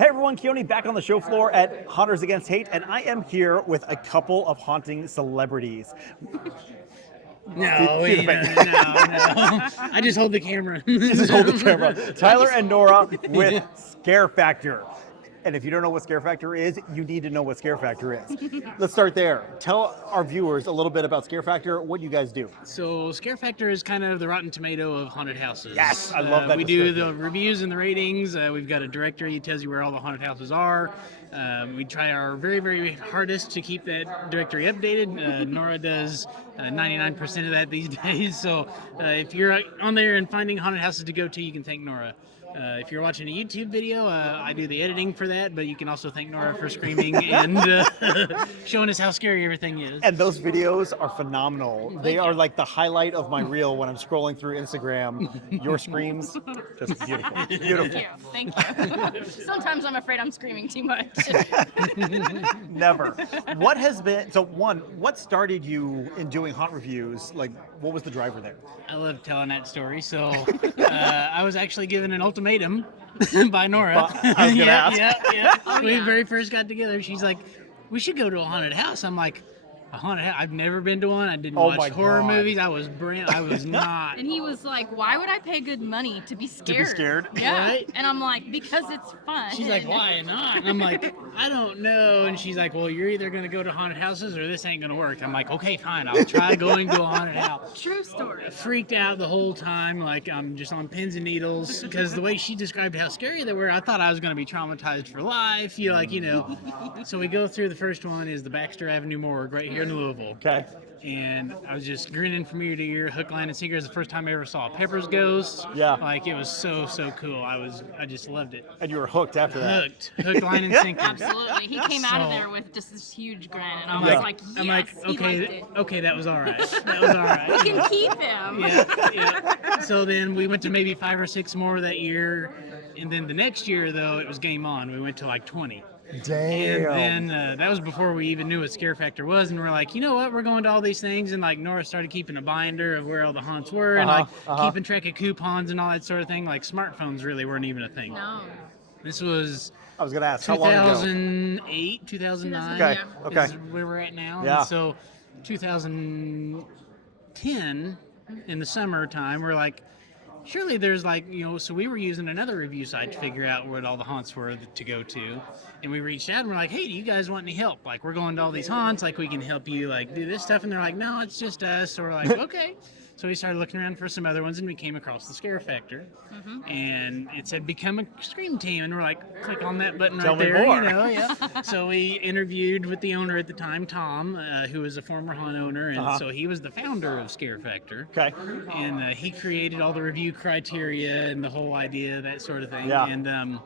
Hey everyone, Keoni back on the show floor at Haunters Against Hate, and I am here with a couple of haunting celebrities. No, See the no, face. no, no. I just hold the camera. Just hold the camera. Tyler and Nora with Scare Factor. And if you don't know what Scare Factor is, you need to know what Scare Factor is. Let's start there. Tell our viewers a little bit about Scare Factor, what you guys do. So, Scare Factor is kind of the Rotten Tomato of haunted houses. Yes, I love that We do description. the reviews and the ratings. We've got a directory that tells you where all the haunted houses are. We try our very, very hardest to keep that directory updated. Nora does 99% of that these days. So, if you're on there and finding haunted houses to go to, you can thank Nora. If you're watching a YouTube video, I do the editing for that, but you can also thank Nora for screaming and showing us how scary everything is. And those videos are phenomenal. They are like the highlight of my reel when I'm scrolling through Instagram. Your screams, just beautiful. Beautiful. Thank you. Sometimes I'm afraid I'm screaming too much. Never. What has been, so one, what started you in doing haunt reviews? Like, what was the driver there? I love telling that story. So I was actually given an ultimatum by Nora. I was gonna ask. Yeah. When we yeah. very first got together, she's like, "We should go to a haunted house." I'm like, "A haunted house? I've never been to one. I didn't Oh my watch horror God. movies. I was not." And he was like, "Why would I pay good money to be scared?" scared? Yeah. Right? And I'm like, "Because it's fun." She's like, "Why not?" And I'm like, "I don't know." And she's like, "Well, you're either going to go to haunted houses or this ain't going to work." I'm like, "Okay, fine. I'll try going to a haunted house." True story. Freaked out the whole time, like I'm just on pins and needles, because the way she described how scary they were, I thought I was going to be traumatized for life. So we go through. The first one is the Baxter Avenue Morgue right here in Louisville. Okay. And I was just grinning from ear to ear, hook, line, and sinker. It was the first time I ever saw a Pepper's ghost. Yeah. Like, it was so cool. I just loved it. And you were hooked after that. Hook, line, and sinker. Absolutely. He came out of So- there with just this huge grin, and I I'm was like, like, "Yes, I'm like, he liked it. okay, that was all right. That was all right. You can keep him." Yeah. So then we went to maybe 5 or 6 more that year, and then the next year though it was game on. We went to like 20. Damn. And then that was before we even knew what Scare Factor was, and we're like, you know what, we're going to all these things, and like Nora started keeping a binder of where all the haunts were, and like keeping track of coupons and all that sort of thing. Like smartphones really weren't even a thing. No. This was I was going to ask, how long ago? 2008, 2009. Okay, Yeah. okay. Is where we're at now. Yeah. And so 2010 in the summertime, we're like, surely there's like, so we were using another review site to figure out what all the haunts were to go to. And we reached out and we're like, hey, do you guys want any help? Like, we're going to all these haunts, like we can help you like do this stuff. And they're like, no, it's just us. So we're like, okay. So we started looking around for some other ones, and we came across the Scare Factor, and it said "Become a Scream Team," and we're like, click on that button Tell right me there, more. yeah. So we interviewed with the owner at the time, Tom, who was a former haunt owner, and so he was the founder of Scare Factor. Okay. And he created all the review criteria and the whole idea, that sort of thing. Yeah. And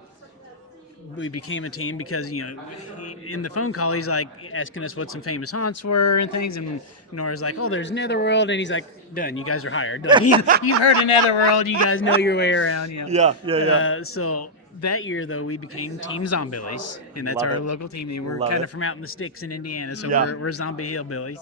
we became a team because, in the phone call, he's like asking us what some famous haunts were and things. And Nora's like, oh, there's Netherworld. And he's like, done. You guys are hired. Done. You've heard of Netherworld. You guys know your way around. Yeah. So that year, though, we became Team Zombillies. And that's Love our it. local team. We're Love kind it. of from out in the sticks in Indiana. So Yeah. we're Zombie Hillbillies.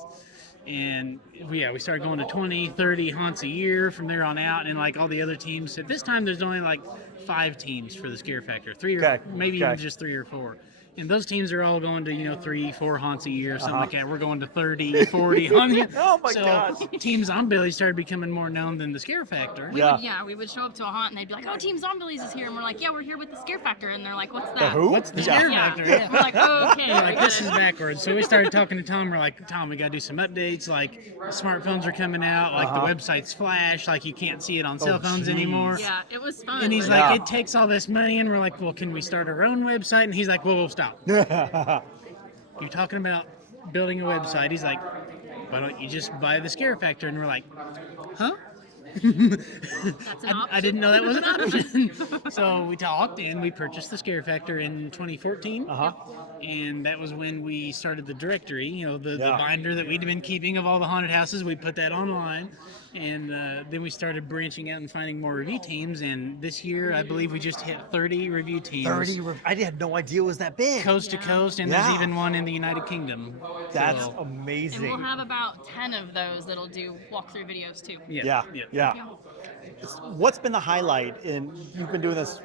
And we started going to 20, 30 haunts a year from there on out, and like all the other teams. At this time, there's only like 5 teams for the Scare Factor, 3 or Okay, maybe okay. even just 3 or 4. And those teams are all going to 3, 4 haunts a year, something like that. We're going to 30, 40 haunts. Oh my so gosh. Team Zombillies started becoming more known than the Scare Factor. Yeah. We would show up to a haunt and they'd be like, "Oh, Team Zombillies is here," and we're like, "Yeah, we're here with the Scare Factor," and they're like, "What's that?" who? What's the Yeah. Scare Yeah. Factor? Yeah. We're like, "Oh, okay." We're like, we this get is it." backwards. So we started talking to Tom. We're like, Tom, we got to do some updates. Like, smartphones are coming out. Like, the website's flash. Like, you can't see it on cell phones geez. anymore. Yeah, it was fun. And he's Yeah. like, it takes all this money. And we're like, well, can we start our own website? And he's like, whoa, stop. You're talking about building a website. He's like, why don't you just buy the Scare Factor? And we're like, huh? That's an option. I didn't know that was an option. So we talked and we purchased the Scare Factor in 2014. And that was when we started the directory, the binder that we'd been keeping of all the haunted houses. We put that online. And then we started branching out and finding more review teams. And this year, I believe we just hit 30 review teams. 30. I had no idea it was that big. Coast to coast, and Yeah. there's even one in the United Kingdom. That's So, And amazing. we'll have about 10 of those that'll do walkthrough videos too. Yeah. What's been the highlight in, you've been doing this,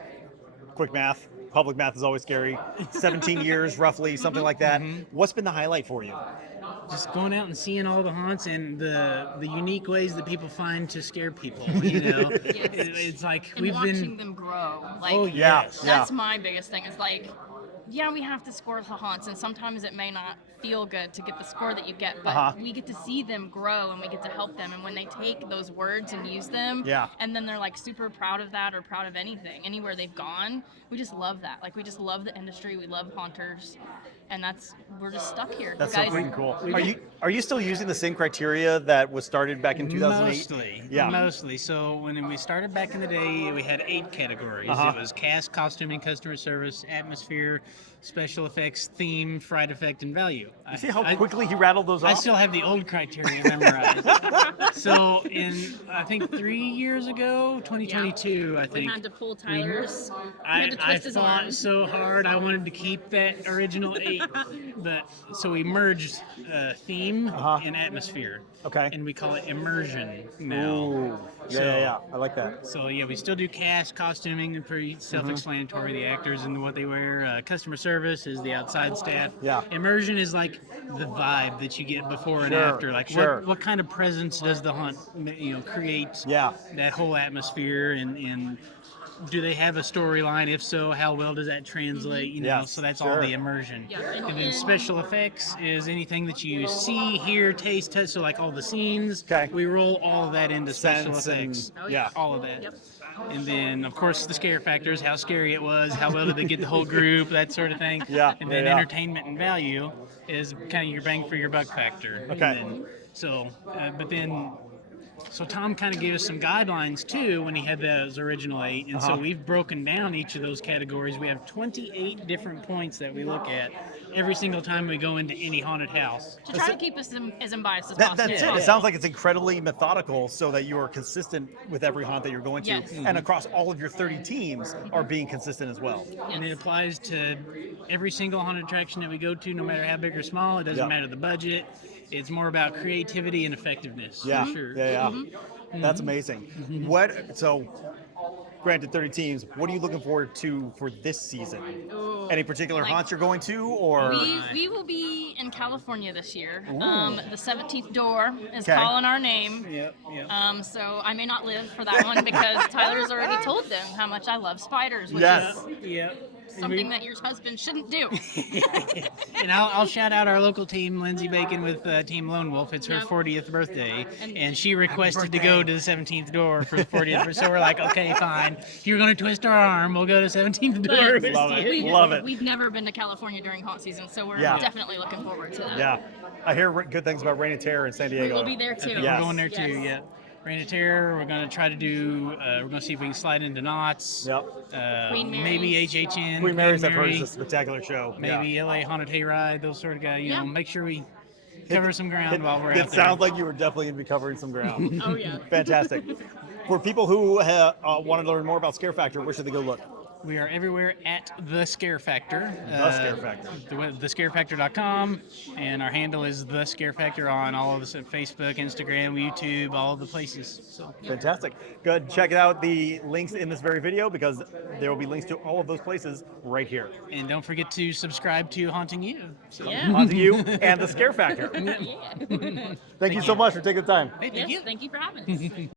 quick math, public math is always scary. 17 years, roughly, something like that. What's been the highlight for you? Just going out and seeing all the haunts and the unique ways that people find to scare people. You know, it's like And we've watching been. them grow. Like, Oh Yeah, yes. that's my biggest thing. Is like, yeah, we have to score the haunts, and sometimes it may not feel good to get the score that you get, but we get to see them grow and we get to help them. And when they take those words and use them, Yeah. and then they're like super proud of that or proud of anything, anywhere they've gone, we just love that. Like, we just love the industry. We love haunters, and we're just stuck here. That's You so guys, freaking cool. Are you still using the same criteria that was started back in 2008? Mostly, Yeah. mostly. So when we started back in the day, we had 8 categories. It was cast, costuming, customer service, atmosphere, special effects, theme, fright effect, and value. You see how quickly he rattled those I off? still have the old criteria memorized. So I think 3 years ago, 2022, I we think. had to pull Tyler's. We I had to twist his fought arm. so hard. I wanted to keep that original 8, but so we merged theme and atmosphere. Okay. And we call it immersion now. Ooh. Yeah. I like that. So yeah, we still do cast, costuming, and pretty self-explanatory. The actors and what they wear. Customer service is the outside staff. Yeah. Immersion is like the vibe that you get before and Sure, after. Like sure. what kind of presence does the hunt, create? Yeah. That whole atmosphere and do they have a storyline? If so, how well does that translate? You know, Yes, so that's sure. all the immersion. Yeah, And then special effects is anything that you see, hear, taste, touch. So like all the scenes, Okay. we roll all of that into special Sense and- effects. Oh, yeah. All of that. Yep. And then, of course, the scare factors, how scary it was, how well did they get the whole group, that sort of thing. Yeah, And then yeah. entertainment and value is kind of your bang for your buck factor. Okay. And then, so Tom kind of gave us some guidelines too when he had those original 8, and so we've broken down each of those categories. We have 28 different points that we look at every single time we go into any haunted house. To try to keep us as unbiased as possible. That's it. It sounds like it's incredibly methodical so that you are consistent with every haunt that you're going to. Yes. And across all of your 30 teams are being consistent as well. And it applies to every single haunted attraction that we go to, no matter how big or small. It doesn't matter the budget. It's more about creativity and effectiveness. Yeah. For sure. Yeah. That's amazing. So granted 30 teams, what are you looking forward to for this season? Ooh. Any particular Like- haunts you're going to, or We will be in California this year. The 17th door is Okay. calling our name. Yep. So I may not live for that one because Tyler's already told them how much I love spiders, which Yes. is Yep. something that your husband shouldn't do. And I'll shout out our local team, Lindsay Bacon with Team Lone Wolf. It's her Yep. 40th birthday, And- and she requested to go to the 17th door for the 40th. So we're like, okay, fine. If you're going to twist our arm, we'll go to 17th door. But Love it. we've, Love it. We've never been to California during haunt season, so we're Yeah. definitely looking forward to that. yeah. I hear good things about Rain and Terror in San We Diego. will be there too. Yes. We're going there too, Yes. yeah. Reign of Terror, we're going to try to do, we're going to see if we can slide into Knott's. Yep. Queen Maybe Mary's. HHN. Queen Mary's, I've heard, Mary, is a spectacular show. maybe LA Haunted Hayride, those sort of guys. You know, Yeah. make sure we cover some ground while we're It out there. sounds like you were definitely going to be covering some ground. Oh yeah. Fantastic. For people who want to learn more about Scare Factor, where should they go look? We are everywhere at The Scare Factor. The Scare Factor. TheScareFactor.com, and our handle is The Scare Factor on all of this at Facebook, Instagram, YouTube, all of the places. So Fantastic. Go ahead and check out the links in this very video because there will be links to all of those places right here. and don't forget to subscribe to Haunting You. So, Yeah. On to you and the Scare Factor. Yeah. Thank you so much for taking the time. hey, thank Yes, you. thank you for having us.